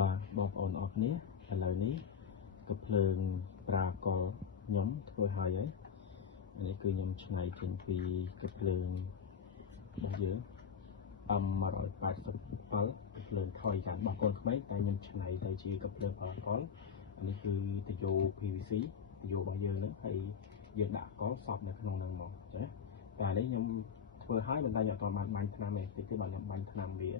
បាទបងប្អូនអរគ្នាឥឡូវនេះក៏ភ្លើងប្រាកលខ្ញុំធ្វើហើយនេះគឺខ្ញុំឆ្នៃចេញពីកាភ្លើងរបស់យើង M187 ភ្លើងថយចាស់បងប្អូនក្មេងតែខ្ញុំឆ្នៃទៅជាកាភ្លើងប្រាកលនេះគឺទៅយក PVC ទៅយករបស់យើងហ្នឹងហើយយើងដាក់កលសពនៅក្នុងហ្នឹងមកចាតែនេះខ្ញុំធ្វើហើយមិនតែខ្ញុំអត់បានបាញ់ថ្នាំទេតិចទៀតបើខ្ញុំបាញ់ថ្នាំវា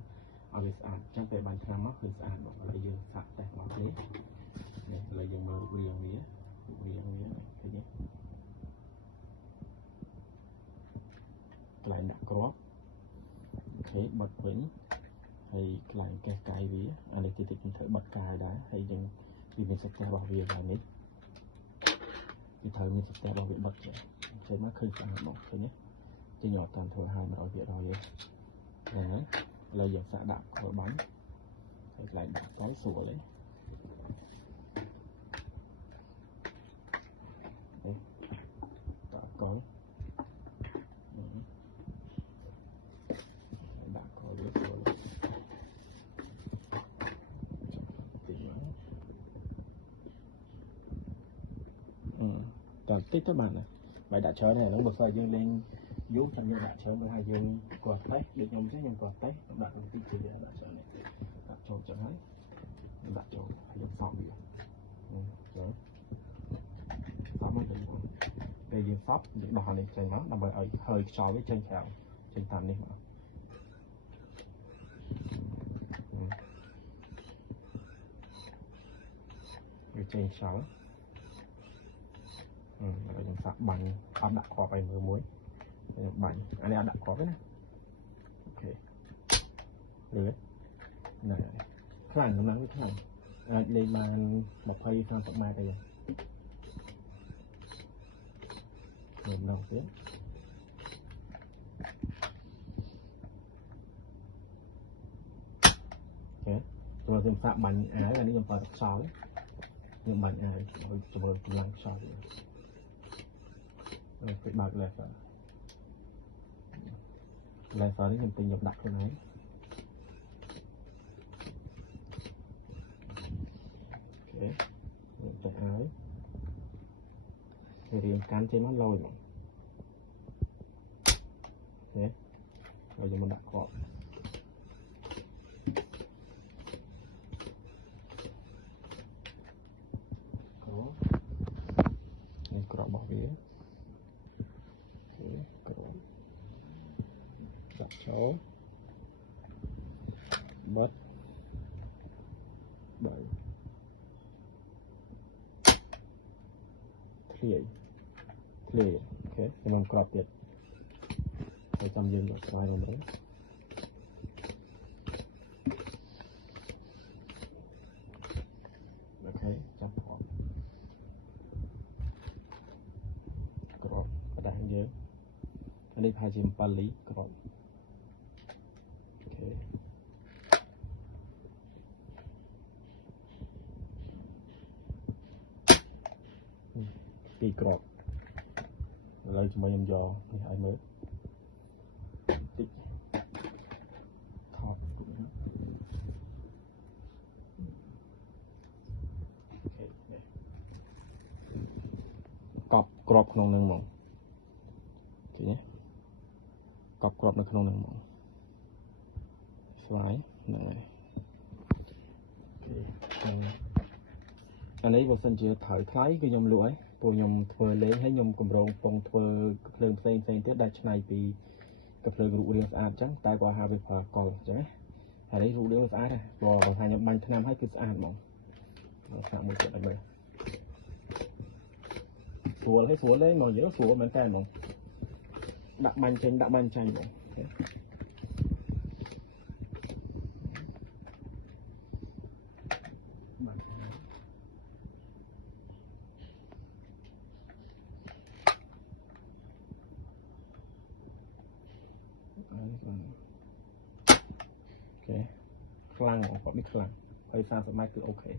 ឲ្យវាស្អាតអញ្ចឹងពេលបាញ់ថ្នាំមកគឺស្អាតបងឥឡូវយើងសាកតេស្តរបស់គ្នានេះឥឡូវយើងមើលរូបរាងវាឃើញទេកន្លែងដាក់គ្រាប់អូខេបិទវិញហើយកន្លែងកេះកាយវាអានេះតិចខ្ញុំធ្វើបិទកាយដែរហើយយើងវាមានសិក្សារបស់វាដែរនេះគឺត្រូវមានសិក្សារបស់វាបិទចេញមកឃើញស្អាតមកឃើញទេជាខ្ញុំអត់តាមធ្វើឲ្យ 100% ទេហ្នឹងឥឡូវយើងសាកដាក់គ្រាប់បាញ់ហើយកន្លែងដាក់កាយស្រួលទេដាក់កលដាក់កលវាស្រួលតិចតិចទៅបានបាយដាក់ច្រើនហើយហ្នឹងបើស្អីយើងលេងយូរចាំយើងដាក់ច្រើនមើលឲ្យយើងគាត់តេស្តដូចខ្ញុំចឹងខ្ញុំគាត់តេស្តខ្ញុំដាក់បន្តិចទៅវាដាក់ច្រើននេះដាក់ចូលចឹងហើយដាក់ចូលហើយយើងសប់វាចឹងសប់មកទៅពេលយើងសប់យើងដោះអានេះចេញមកដើម្បីឲ្យហើយខ្យល់វាចេញក្រៅចេញតាមនេះមកវាចេញខ្យល់ឥឡូវខ្ញុំសាក់បាញ់អត់ដាក់គ្រាប់ឲ្យមើលមួយខ្ញុំបាញ់អានេះអត់ដាក់គ្រាប់ទេណាអូខេលឿនណែខ្លាំងកម្លាំងវាខ្លាំងអាចលេងបាន20-30 ម៉ែត្រទេមើលម្ដងទៀតអូខេព្រោះខ្ញុំសាក់បាញ់អាវអានេះខ្ញុំប្រើខ្យល់ខ្ញុំបាញ់អាវឲ្យជំរុញកម្លាំងខ្យល់វាបើក laser នេះខ្ញុំទិញយកដាក់ខ្លួនឯងអូខេទៅឲ្យរៀងកាន់ចេញមកលយមកអូខេហើយយើងមកដាក់គ្រាប់នេះគ្រាប់របស់វាដាក់ចូលបិទបើធ្លាយអូខេខ្ញុំក្របទៀតហើយចាំយើងយកស្រាយនោះមកអូខេចាប់គ្រាប់បដាស់យើងអានេះប្រហែលជា7 លីគ្រាប់ពីក្របឥឡូវជាមួយខ្ញុំយកនេះឲ្យមើលតិចថតកប់ក្របក្នុងនឹងមកឃើញទេកប់ក្របនៅក្នុងនឹងមកស្វាយហ្នឹងហើយអានេះបើសិនជាត្រូវថ្លៃគឺខ្ញុំលក់ហើយព្រោះខ្ញុំធ្វើលេងហើយខ្ញុំកម្រងពងធ្វើភ្លើងផ្សេងទៀតដែលឆ្នៃពីកាភ្លើងរូបរាងស្អាតអញ្ចឹងតែគាត់ហៅវាប្រើកលអញ្ចឹងណាហើយនេះរូបរាងស្អាតដែរព្រោះបើថាខ្ញុំបាញ់ថ្នាំហើយគឺស្អាតហ្មងសាក់មួយទៀតឲ្យមើលស្រួលហើយស្រួលលេងមកនិយាយស្រួលមែនតើហ្មងដាក់បាញ់ចេញហ្មងអូខេខ្លាំងហ្មងគាត់មានខ្លាំងហើយ30 ម៉ែត្រគឺអូខេ